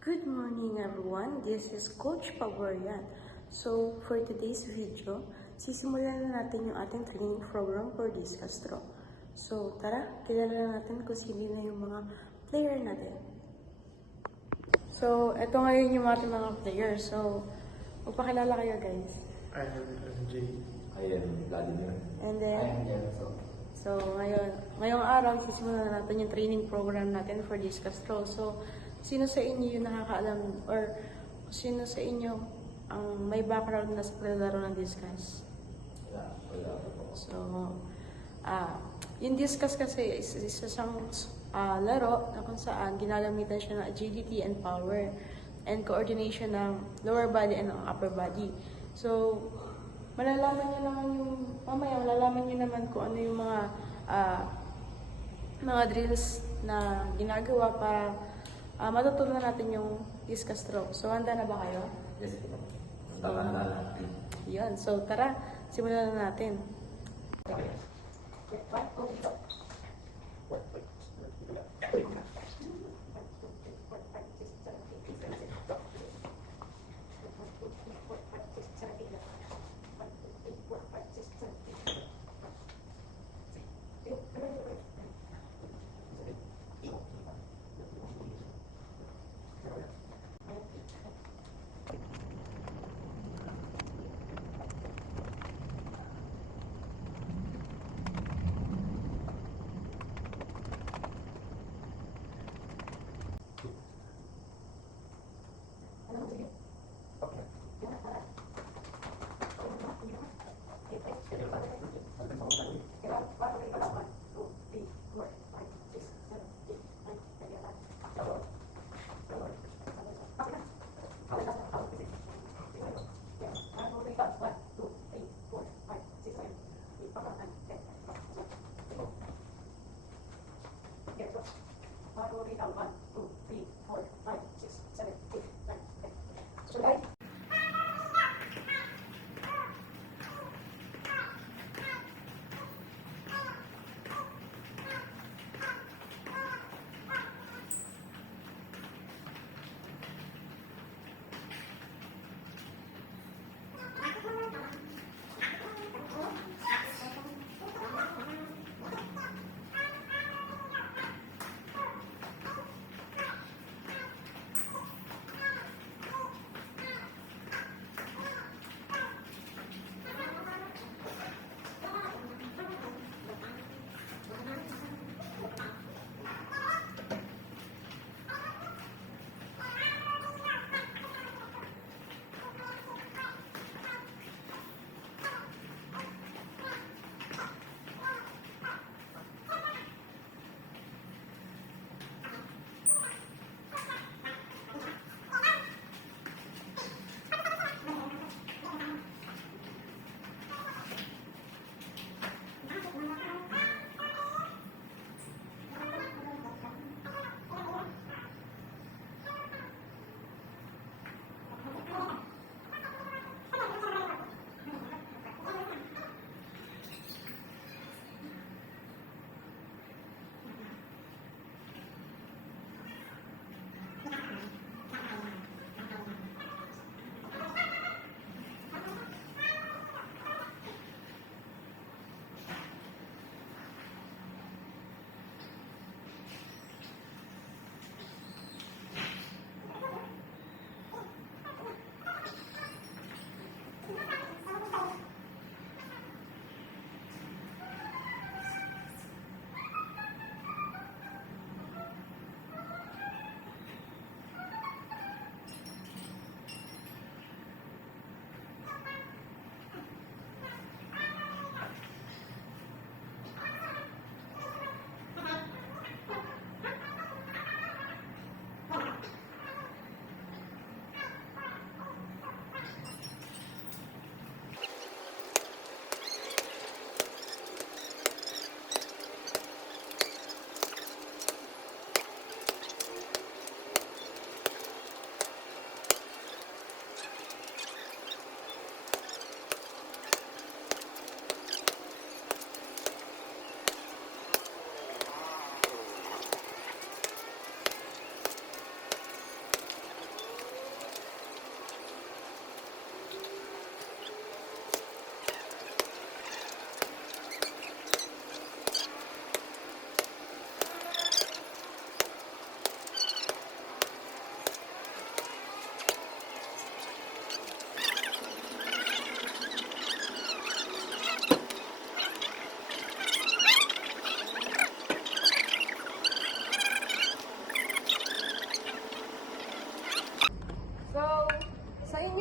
Good morning everyone, this is Coach Paborian. So for today's video, sisimulan na natin yung ating training program for this Castro. So tara, kilala natin kung sino na yung mga player natin. So ito ngayon yung ating mga players. So magpakilala kayo guys. I am MJ. I am Vladimir. And then, I am Jensen. so ngayong araw, sisimulan na natin yung training program natin for this Castro. So sino sa inyo yung nakakaalam or sino sa inyo ang may background na sa paglalaro ng discus? Wala po. So, yung discus kasi is isang laro na kung saan ginagamitan siya ng agility and power and coordination ng lower body and ng upper body. So, malalaman nyo naman kung ano yung mga drills na ginagawa para matutunan natin yung discus throw. So, handa na ba kayo? Yes po. Handa na. Yun. So, tara, simulan na natin.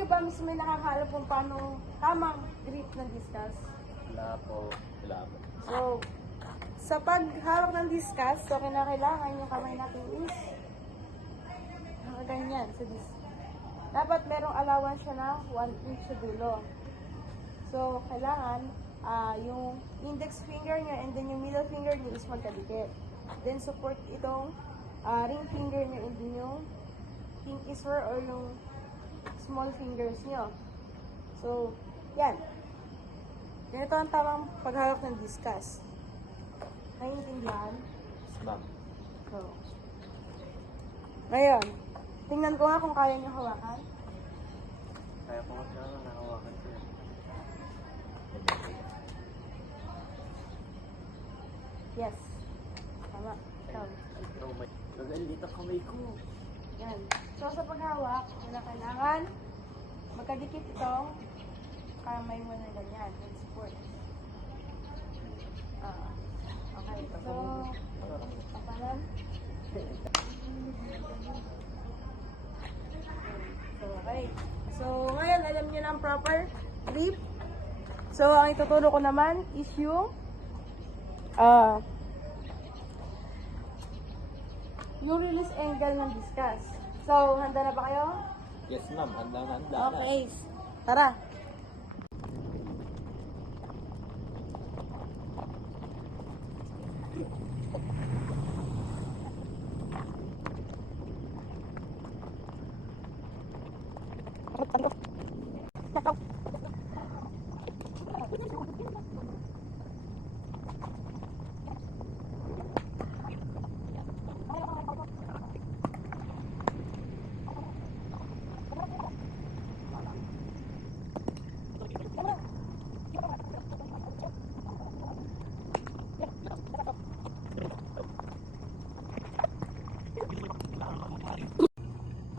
ba Miss may nakakaalam kung paano tamang grip ng discus? Wala po. Wala po. So, sa paghawak ng discus, so kinakailangan yung kamay natin is ganyan sa discus. Dapat merong allowance siya na 1 inch sa dulo. So, kailangan yung index finger nyo and then yung middle finger nyo is magkadikit. Then, support itong ring finger nyo and then yung pinky swear or yung small fingers nyo. So, yan. Ganito ang tamang paghawak ng discus. Naiintindihan? Yes, ma'am. So, ngayon, tingnan ko nga kung kaya nyo hawakan. Kaya po siya nakawakan ko. Yes. Tama. Ikaw. Oh my. Gagalita kamay ko. Yan. So, sa paghawak, kailangan magkadikit itong kamay mo na ganyan. With support. Okay. So, kapanan. So, okay. So, ngayon, alam niyo na ang proper grip. So, ang ituturo ko naman is yung release angle ng discus. So, handa na ba kayo? Yes, ma'am. Handa na. Okay. Tara.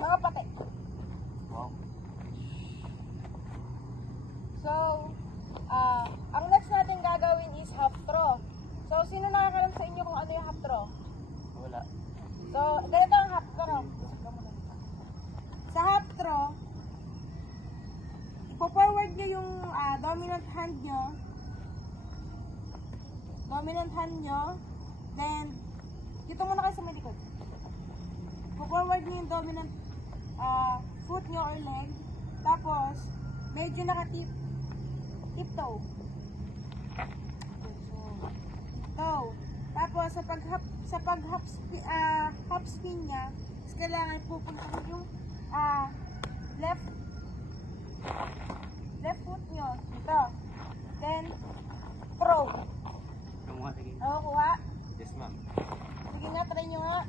Mga pati. Wow. So, ang next natin gagawin is half throw. So, sino nakakalam sa inyo kung ano yung half throw? Wala. So, ganito ang half throw. Sa half throw, ipo-forward nyo yung dominant hand nyo. Then, dito muna kayo sa may likod. Ipo-forward nyo yung dominant foot nyo or leg. Tapos, medyo tiptoe. Toe. Tapos, sa half spin niya, is kailangan pupunta ko yung left foot nyo. Dito. Then, throw. Kamuha, sige. Ako, kuha. Yes, ma'am. Sige nga, try nyo nga.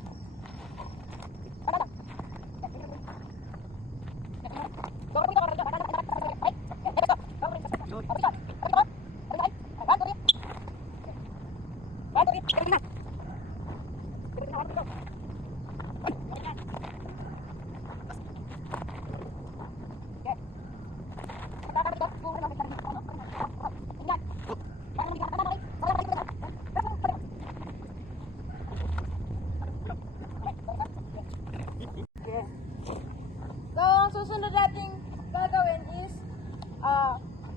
Okay. So, ang susunod nating gagawin is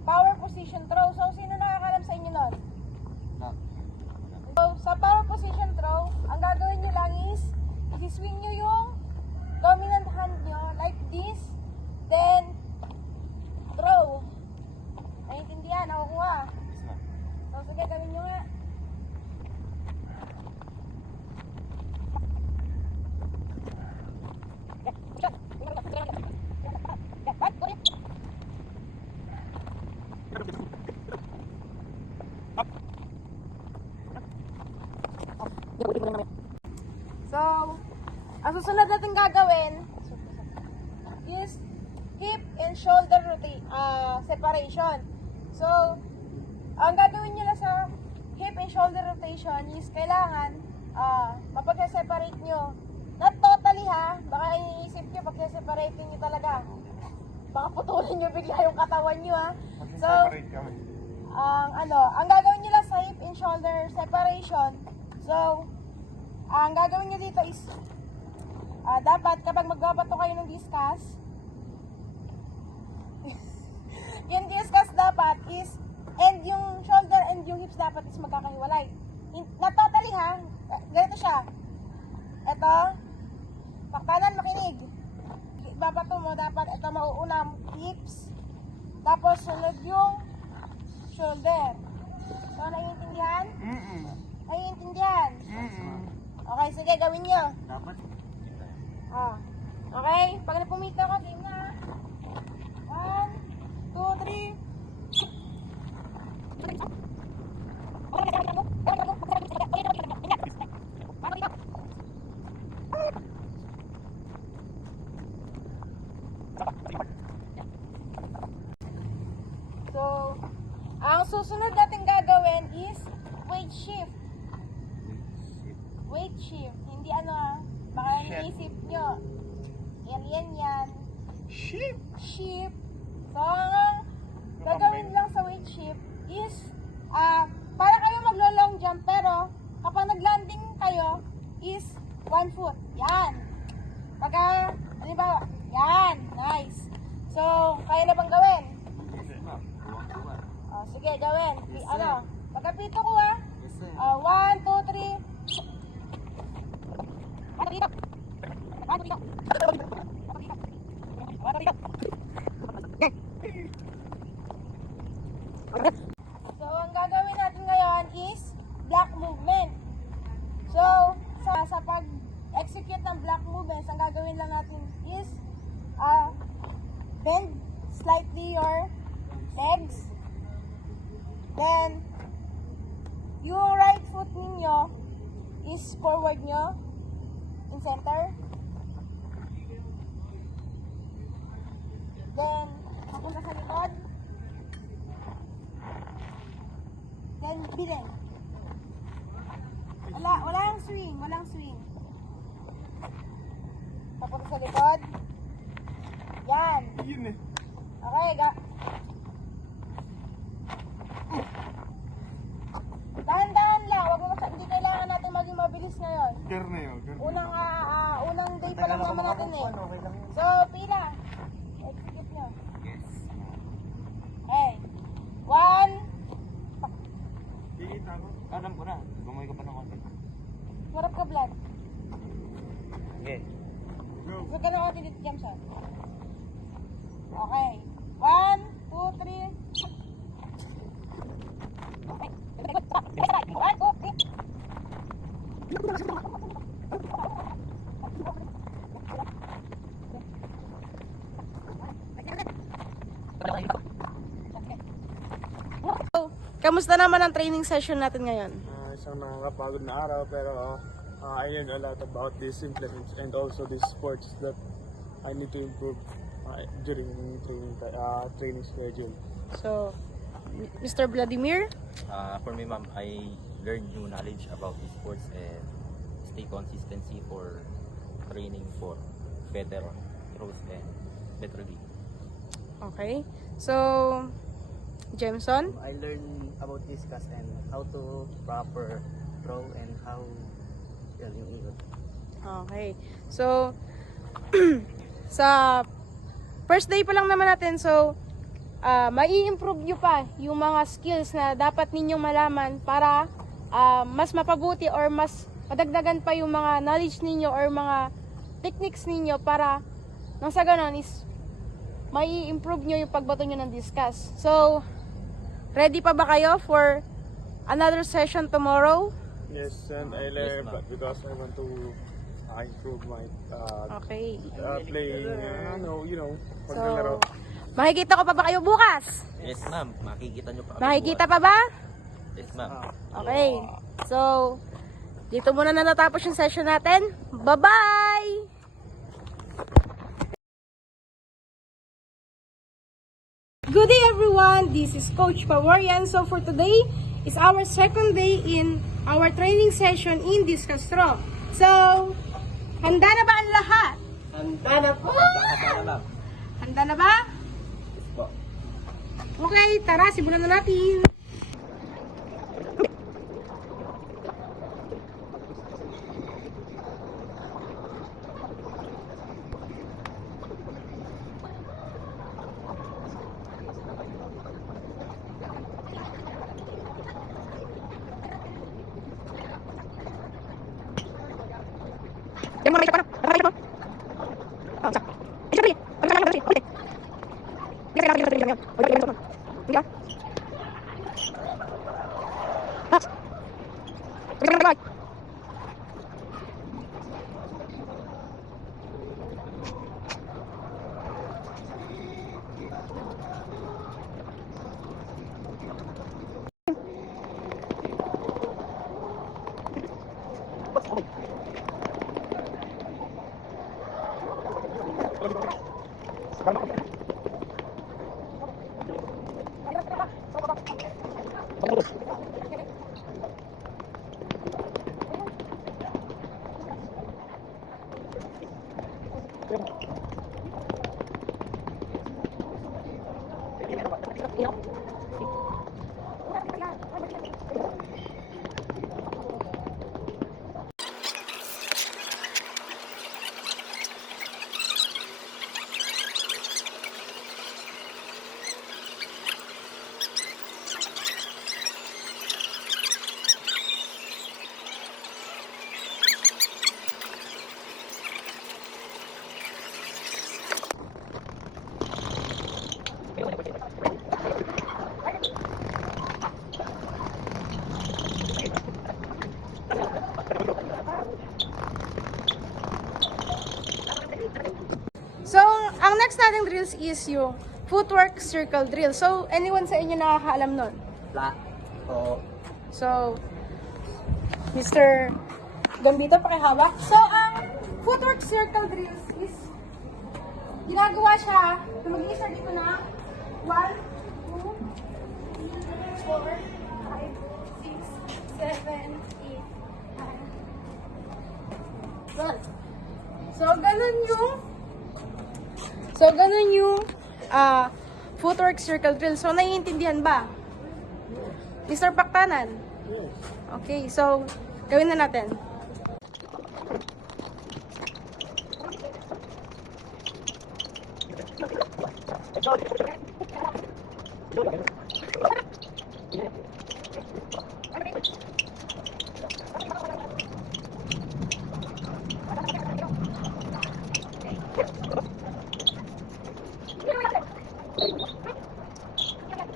power position throw. So, sino nakakalam sa inyo nun? No. So, sa power position throw, ang gagawin nyo lang is isi-swing nyo yung dominant hand nyo like this, then throw. Naiintindihan? Nakukuha? Yes, ma'am. So, sige, gawin nyo nga. So, ang susunod natin gagawin is hip and shoulder separation. So, ang gagawin nyo na sa hip and shoulder rotation is kailangan mapag-separate nyo. Not totally ha, baka iniisip nyo pag-separate nyo talaga. Baka putulin nyo bigla yung katawan nyo ha. So, ang gagawin nyo lang sa hip and shoulder separation, so, ang gagawin nyo dito is, dapat kapag magbabato kayo ng discus, hips dapat is magkakahiwalay. Na totally ha, ganito siya. Ito, paktanan, makinig. Ibabato mo dapat, ito mauunang hips. Tapos sunod yung shoulder. So, naiintindihan? Naiintindihan? Okay, sige, gawin nyo. Dapat. Ah. Okay, pag napumito ko, game na. 1, 2, 3. So, ang susunod natin gagawin is weight shift. Weight shift. Hindi baka naisip nyo. Alien yan. Sheep. Shift. So, ang gagawin lang sa weight shift is, para kayo maglo-long jump, pero kapag nag-landing kayo, is 1 foot. Yan. Pagka, halimbawa, yan. Nice. So, kaya na bang gawin? Yes, ma'am. Tuwang-tuwa. Sige, gawin. Yes, sir. Pagkapito ko Yes, sir. 1, 2, 3. Ano dito? Ano dito? So, ang gagawin natin ngayon is block movement. So, sa pag-execute ng block movements, ang gagawin lang natin is bend slightly your legs. Then, yung right foot ninyo is forward nyo in center. Then, papunta sa likod. Then, bilang. Walang swing, walang swing. Papunta sa likod. Yan. Yun eh. Okay, dahan-dahan lang. Hindi kailangan natin maging mabilis ngayon. Girl na yun. Unang day pa lang naman natin eh. Okay lang yun. So, pila. Execute nyo. Yes. Hey. 1. Dikit ako. Alam ko na. Gumoy ka pa ng konti. Marap ka blood. Okay. So, ganun konti dito jump shot. Okay. 1, 2, 3. Okay. 1, 2, 3. Kamusta naman ang training session natin ngayon? Isang nakakapagod na araw pero I learned a lot about discipline and also these sports that I need to improve during training schedule. So, Mr. Vladimir? For me, ma'am, I learned new knowledge about the sports and stay consistency for training for better growth and better league. Okay. So, Jameson? I learned about discuss and how to proper throw and how yung ikot. Okay. So, sa first day pa lang naman natin, so, mai-improve nyo pa yung mga skills na dapat ninyong malaman para mas mapabuti or mas madagdagan pa yung mga knowledge ninyo or mga techniques ninyo para nang sa ganon is mai-improve nyo yung pagbato nyo ng discus. So, ready pa ba kayo for another session tomorrow? Yes, and I learned but because I want to improve my Okay. playing, So, paglalaro. makikita ko pa ba kayo bukas? Yes, ma'am. Makikita nyo pa. kami Makikita bukas. pa ba? Yes, ma'am. Okay. So, dito muna na natapos yung session natin. Bye-bye! Good day everyone! This is Coach Pawarian. So for today is our second day in our training session in discus throw. So, handa na ba ang lahat? Handa na po! Handa na ba? Okay, tara, simulan na natin. So, ang next nating drills is yung footwork circle drill. So, anyone sa inyo nakakaalam nun? Flat. O So, Mr. Gambito, pakihawak. So, ang footwork circle drills is ginagawa siya, mag-i-start dito na 1, 2, 3, 4, 5, 6, 7, 8, 9, 12. So, ganun yung footwork circle drill. So, naiintindihan ba? Mr. Paktanan? Okay, so, gawin na natin.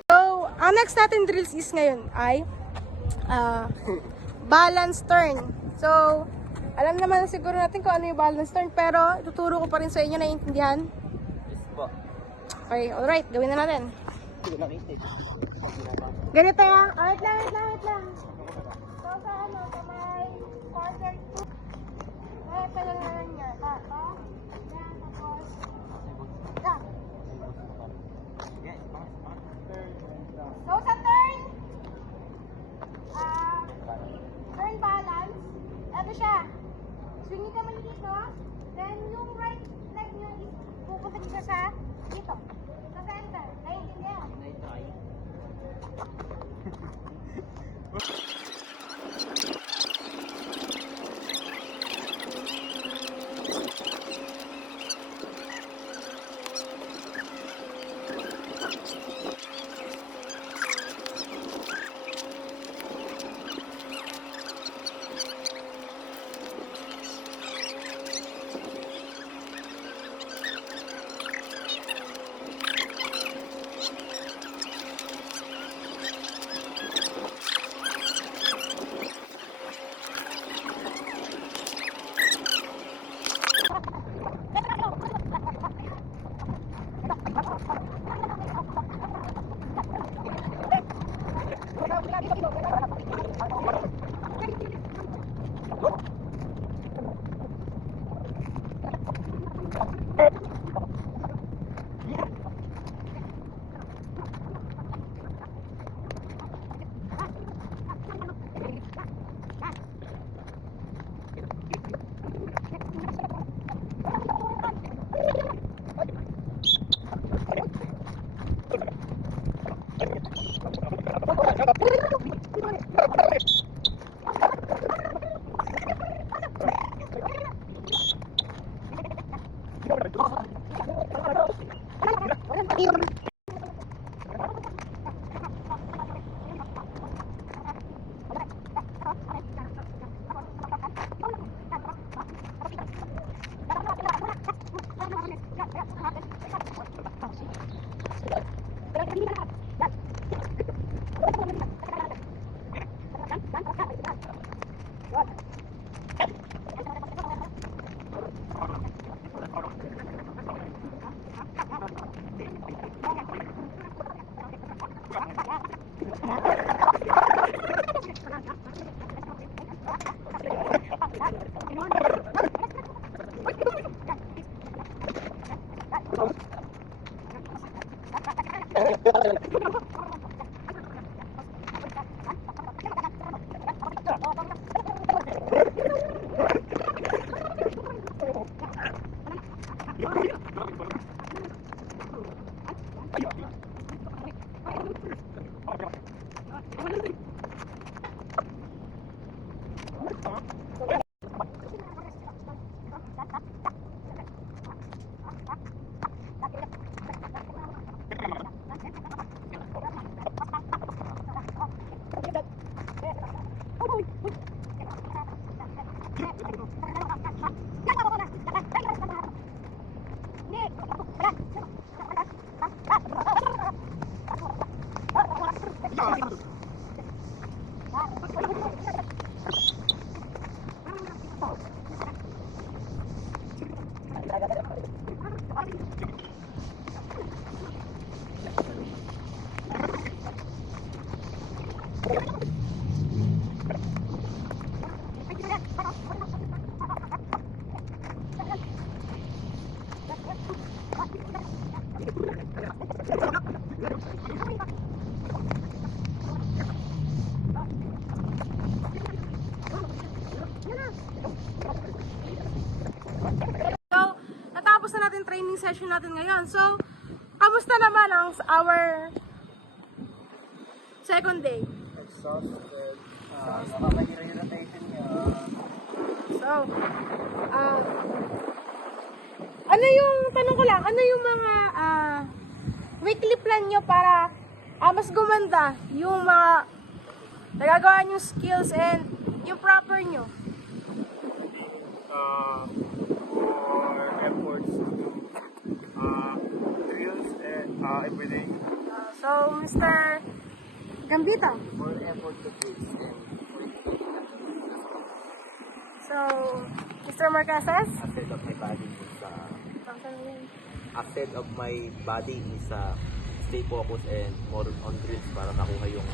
So, ang next natin drills is ngayon ay balance turn. So, alam naman siguro natin kung ano yung balance turn, pero tuturo ko pa rin sa inyo, naiintindihan? Yes po. Okay, alright, gawin na natin. Ganito yan. Wait lang. So, sa ano, sa may quarter 2. Pala na lang niya. Yan, tapos. Yan. So, sa turn, turn balance, eto siya. Swingin ka mali dito, then yung right leg nyo is pupunta dito sa dito. Sa center. Naiintindihan? So, natapos na natin training session natin ngayon. So, kamusta naman ang our second day? Exhausted. Nakaka-irritation niya. So, ano yung, tanong ko lang, ano yung mga weekly plan nyo para mas gumanda yung mga nagagawa nyo skills and yung proper nyo? More efforts to do drills and everything. So, Mr. Gambito. More effort to fix and So, Mr. Marquesas. Ahead of my body is ahead of my body is stay focused and more on drills para makuha yung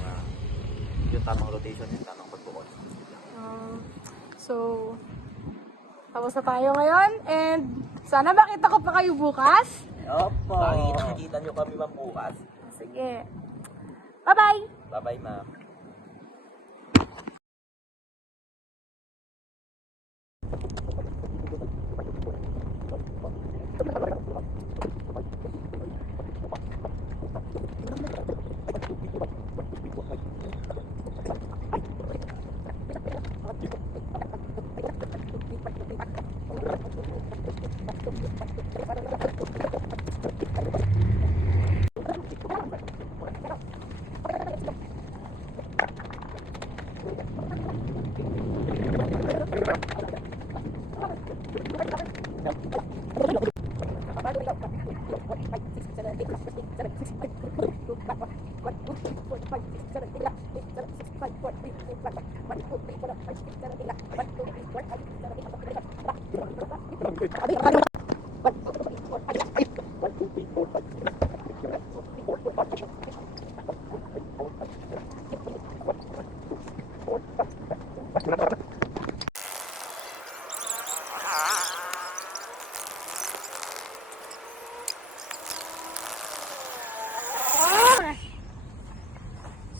tamang rotation and tamang pagpo-concentrate. So, tapos na tayo ngayon and sana makita ko pa kayo bukas. Opo. Nakikita nyo kami mambukas. Sige. Bye-bye! Bye-bye, ma'am.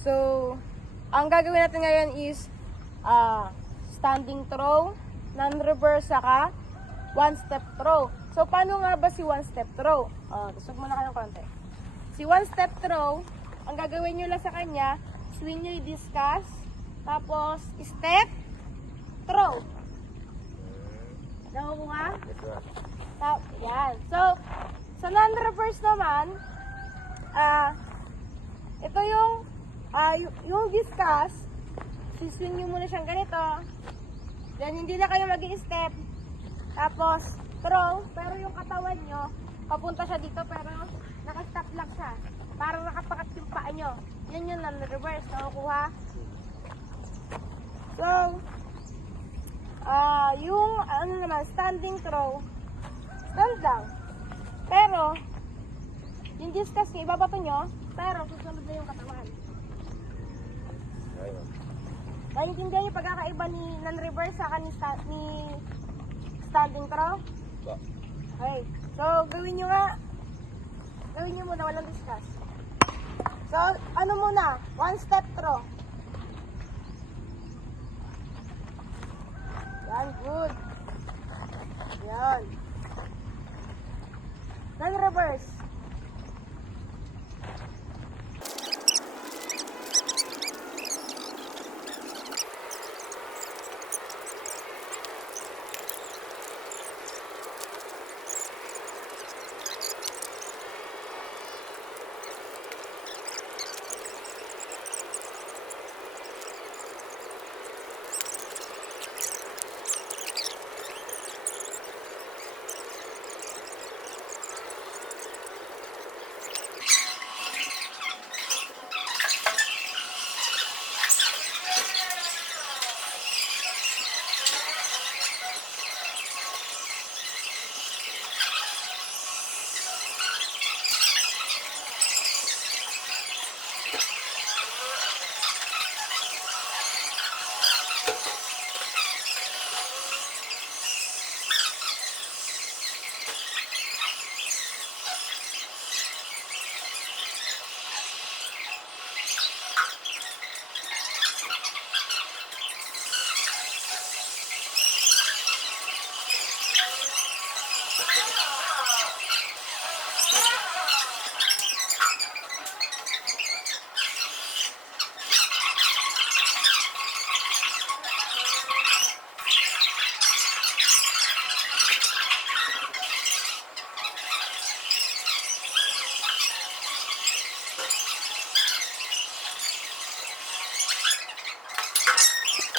So, ang gagawin natin ngayon is standing throw, non-reverse, saka one-step throw. So, paano nga ba si one-step throw? Tusog muna kayo konti. Si one-step throw, ang gagawin nyo lang sa kanya, swing nyo yung discus, tapos step, throw. Nakukuha? Yan. So, sa non-reverse naman, ito yung discus, siswing nyo muna siyang ganito, then hindi na kayo mag-i-step, tapos throw, pero yung katawan nyo, papunta siya dito pero nakastop lang siya. Parang nakapakat yung paa nyo. Yan yun lang, reverse. Nakukuha. So, yung ano naman, standing throw, stand lang. Pero, yung discus nyo, ibabato nyo, pero susunod na yung katawan. Naiintindihan yung pagkakaiba ni non-reverse sa ni standing throw? Okay. So, gawin nyo nga. Gawin nyo muna, walang discuss. So, ano muna? One step throw. Yan, good. Yan. Then reverse.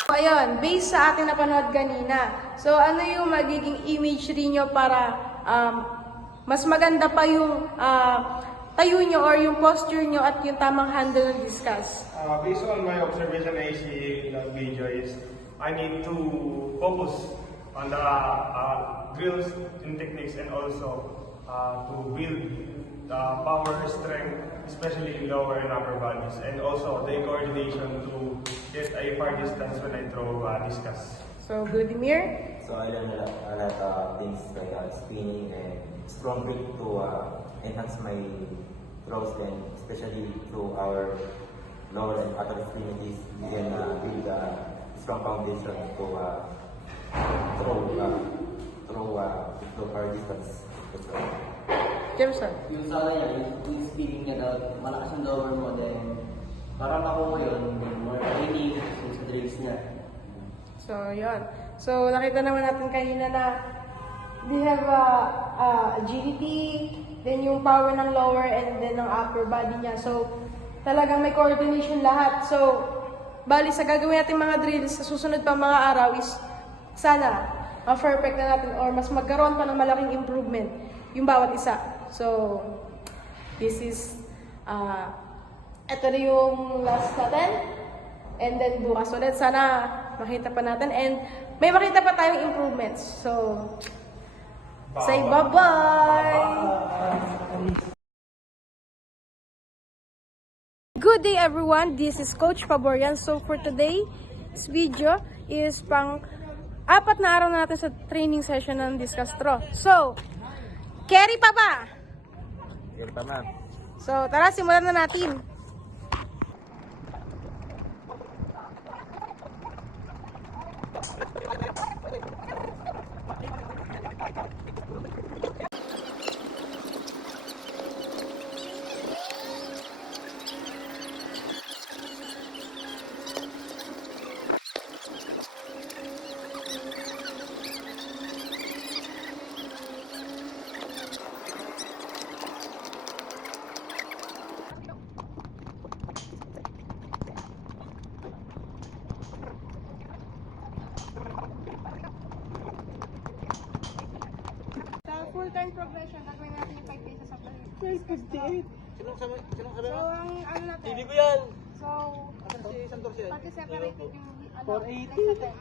So, ayun, based sa ating napanood kanina. So, ano yung magiging image rin nyo para mas maganda pa yung tayo nyo or yung posture nyo at yung tamang handle ng discuss? Based on my observation I see in the video is I need to focus on the drills and techniques and also to build the power strength, especially in lower and upper bodies, and also the coordination to get a far distance when I throw discus. So, Vladimir? So I learned a lot of things like spinning and strong grip to enhance my throws, and especially through our lower and upper extremities, we can build a strong foundation to throw far distance. Jemson? Yung sa kanya, yung speaking niya daw, malakas yung lower mo, then parang ako yun, more training sa drills niya. So, yun. So, nakita naman natin kanina na they have agility, then yung power ng lower and then ng upper body niya. So, talagang may coordination lahat. So, bali sa gagawin natin mga drills sa susunod pa mga araw is sana ma-perfect na natin or mas magkaroon pa ng malaking improvement yung bawat isa. So, this is ito na yung last natin. And then bukas ulit, sana makita pa natin and may makita pa tayong improvements. So, say bye-bye! Good day everyone, this is Coach Faborian. So for today's video is pang 4 na araw na natin sa training session ng discus throw. So, carry pa ba? Carry pa, ma'am. So, tara, simulan na natin. Sa full-time progression, gagawin natin yung So, ang ano natin? Hindi ko yan. So, pag-separate yung ano, 480.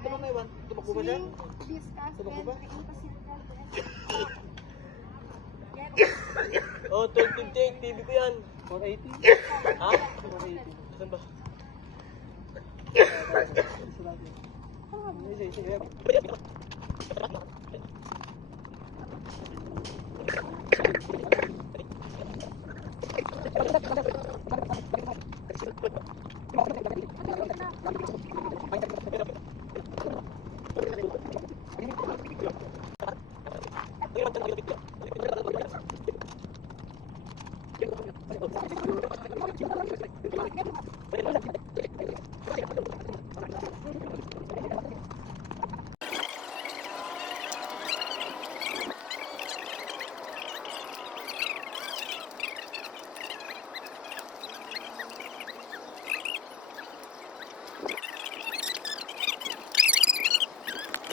Tumakbo ba siya? Discuss, then imposible. Oh, 1258. TV ko yan. 480? Ha? 480. Saan ba?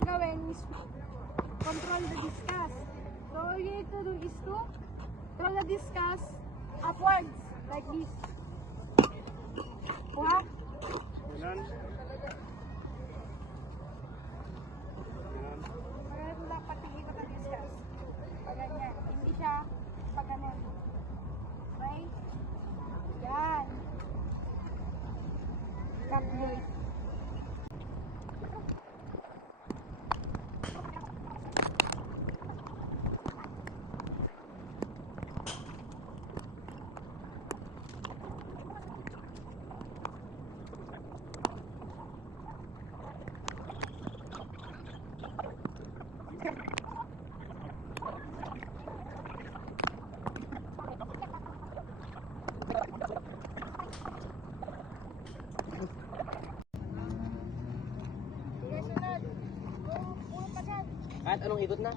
Gawin is control the discuss. So all you need to do is to control the discuss upwards like this. Kuha? Maganda dapat tingin ka discuss. Pag ganyan. Hindi siya pag ganyan. Okay? Yan. Complete. Sige, sunod. Puro pa dyan. Kahit anong ikot na?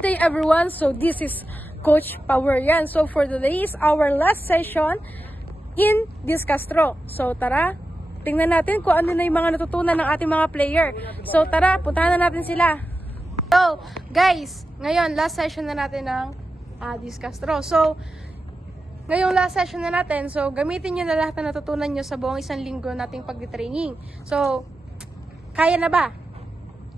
Good day everyone. So this is Coach Power yan. So for today is our last session in Discastro. So tara, tingnan natin kung ano na yung mga natutunan ng ating mga player. So tara, puntahan na natin sila. So guys, ngayon last session na natin ng Discastro. So ngayong last session na natin, so gamitin nyo na lahat na natutunan nyo sa buong isang linggo nating pag-training. So, kaya na ba?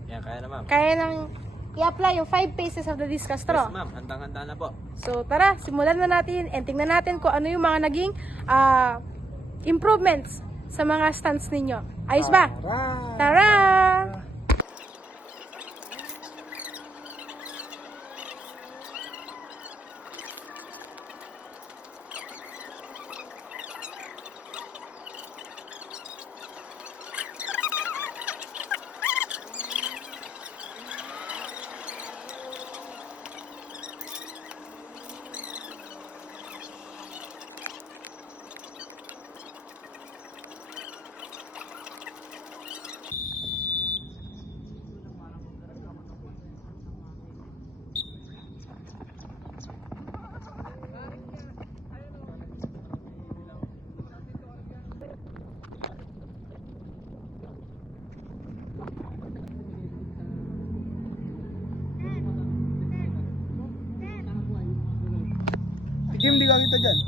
Yan, kaya na ma'am. Kaya nang i-apply yung 5 phases of the Discastro. Yes ma'am, handang-handa na po. So tara, simulan na natin and tingnan natin kung ano yung mga naging improvements sa mga stunts ninyo. Ayos ba? Tara! Kim, di ka kita dyan.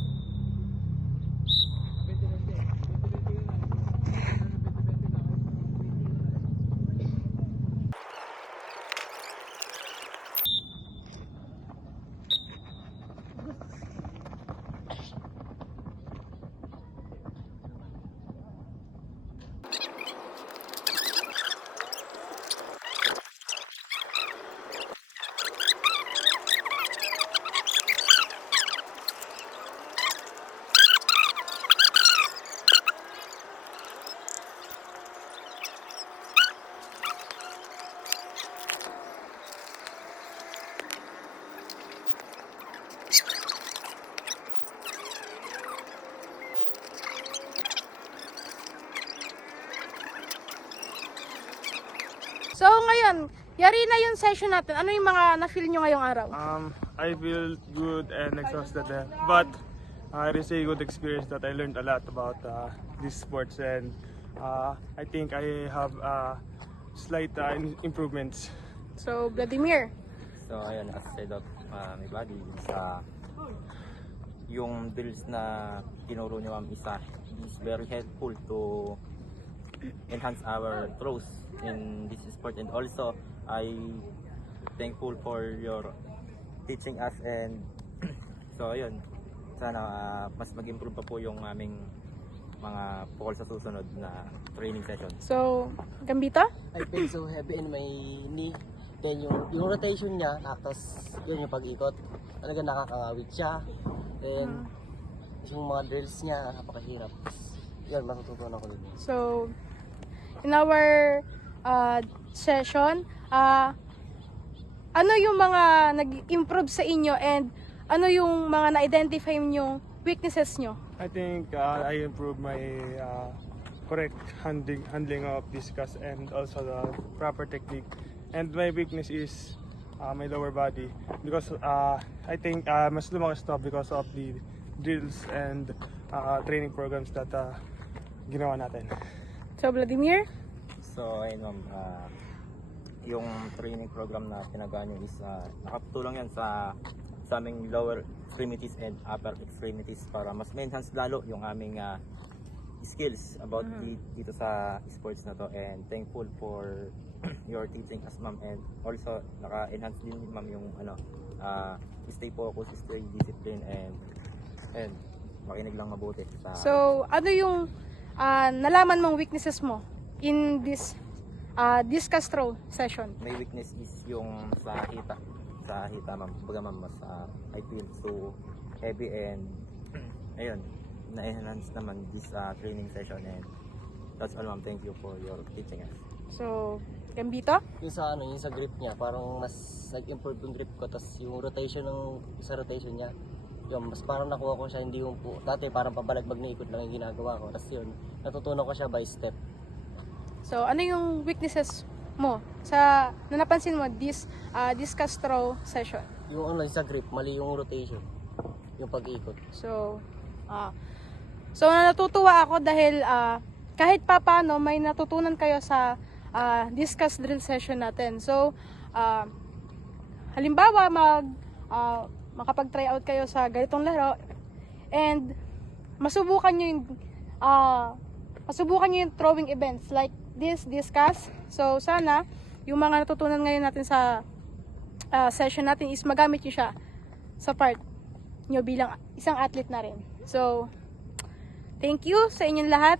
So ngayon, yari na yung session natin. Ano yung mga na-feel nyo ngayong araw? I feel good and exhausted, but it is a good experience that I learned a lot about these sports, and I think I have slight improvements. So, Vladimir. So ayun, as said of my buddy, yung drills na tinuro niyo ma'am is very helpful to enhance our throws in this sport, and also I thankful for your teaching us, and so ayun, sana mas mag-improve pa po yung aming mga pukol sa susunod na training session. So, Gambito? I feel so heavy in my knee. Then yung rotation niya, tapos yun yung pag-ikot. Talaga nakakawit siya. Then yung mga drills niya, napakahirap. Yan, matututunan ko din. So, in our session, ano yung mga nag-improve sa inyo and ano yung mga na-identify yung weaknesses nyo? I think I improved my correct handling of discus and also the proper technique. And my weakness is my lower body, because I think mas lumakas to because of the drills and training programs that ginawa natin. So, Vladimir? So ayun ma'am, yung training program na pinagawa niyo is nakatulong yan sa aming lower extremities and upper extremities para mas ma-enhance lalo yung aming skills about dito sa sports na to, and thankful for your teaching as ma'am, and also naka-enhance din ma'am yung stay focused, stay discipline, and makinig lang mabuti sa So, ano yung nalaman mong weaknesses mo in this discus throw session? may weakness is yung sa hita ma'am. Baga ma'am, mas I feel so heavy, and ayun, na-enhance naman this training session, and that's all ma'am. Thank you for your teaching us. So, Gambito? Yung sa grip niya, parang mas nag-improve yung grip ko. Tapos yung rotation sa rotation niya, yun, mas parang nakuha ko siya, hindi yung po, dati parang pabalagbag na ikot lang yung ginagawa ko. Tapos yun, natutunan ko siya by step. So, ano yung weaknesses mo sa na napansin mo discus throw session? Yung sa grip, mali yung rotation, yung pag-ikot. So, natutuwa ako dahil kahit pa paano may natutunan kayo sa discus drill session natin. So, halimbawa makapag-try out kayo sa ganitong laro and masubukan nyo yung throwing events like this discus. So, sana yung mga natutunan ngayon natin sa session natin is magamit nyo siya sa part nyo bilang isang athlete na rin. So, thank you sa inyong lahat.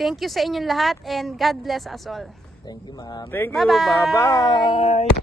Thank you sa inyong lahat, and God bless us all. Thank you ma'am. Thank you. Bye-bye. Bye-bye.